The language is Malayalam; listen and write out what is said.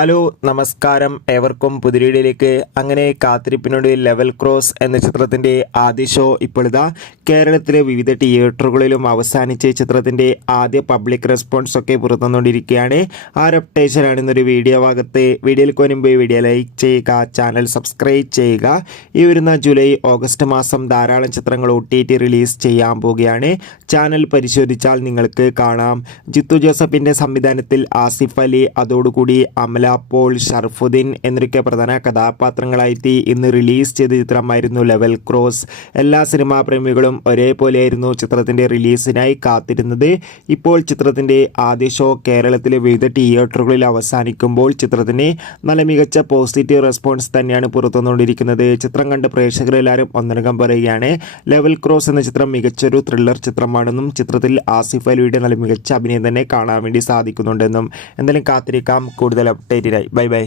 ഹലോ നമസ്കാരം ഏവർക്കും പുതിരീടിലേക്ക്. അങ്ങനെ കാത്തിരിപ്പിനോട് ലെവൽ ക്രോസ് എന്ന ചിത്രത്തിൻ്റെ ആദ്യ ഷോ ഇപ്പോഴിതാ കേരളത്തിലെ വിവിധ തിയേറ്ററുകളിലും അവസാനിച്ച് ചിത്രത്തിൻ്റെ ആദ്യ പബ്ലിക് റെസ്പോൺസ് ഒക്കെ പുറത്തുവന്നുകൊണ്ടിരിക്കുകയാണ്. ആ ഒരു അപ്ഡേഷനാണ് ഇന്നൊരു വീഡിയോ ഭാഗത്ത്. വീഡിയോയിലേക്ക് വരുമ്പോൾ വീഡിയോ ലൈക്ക് ചെയ്യുക, ചാനൽ സബ്സ്ക്രൈബ് ചെയ്യുക. ഈ വരുന്ന ജൂലൈ ഓഗസ്റ്റ് മാസം ധാരാളം ചിത്രങ്ങൾ OTT റിലീസ് ചെയ്യാൻ പോവുകയാണ്. ചാനൽ പരിശോധിച്ചാൽ നിങ്ങൾക്ക് കാണാം. ജിത്തു ജോസഫിൻ്റെ സംവിധാനത്തിൽ ആസിഫ് അലി, അതോടുകൂടി അമല പോൾ, ഷർഫുദ്ദീൻ എന്നൊക്കെ പ്രധാന കഥാപാത്രങ്ങളായിട്ട് ഇന്ന് റിലീസ് ചെയ്ത ചിത്രമായിരുന്നു ലെവൽ ക്രോസ്. എല്ലാ സിനിമാ പ്രേമികളും ഒരേപോലെയായിരുന്നു ചിത്രത്തിൻ്റെ റിലീസിനായി കാത്തിരുന്നത്. ഇപ്പോൾ ചിത്രത്തിൻ്റെ ആദ്യ ഷോ കേരളത്തിലെ വിവിധ തിയേറ്ററുകളിൽ അവസാനിക്കുമ്പോൾ ചിത്രത്തിന് നല്ല മികച്ച പോസിറ്റീവ് റെസ്പോൺസ് തന്നെയാണ് പുറത്തുവന്നുകൊണ്ടിരിക്കുന്നത്. ചിത്രം കണ്ട് പ്രേക്ഷകരെല്ലാവരും ഒന്നടങ്കം പറയുകയാണ് ലെവൽ ക്രോസ് എന്ന ചിത്രം മികച്ചൊരു ത്രില്ലർ ചിത്രമാണെന്നും ചിത്രത്തിൽ ആസിഫ് അലിയുടെ നല്ല മികച്ച അഭിനയം തന്നെ കാണാൻ വേണ്ടി സാധിക്കുന്നുണ്ടെന്നും. എന്തായാലും കാത്തിരിക്കാം കൂടുതൽ അപ്ഡേറ്റിനായി. Bye bye.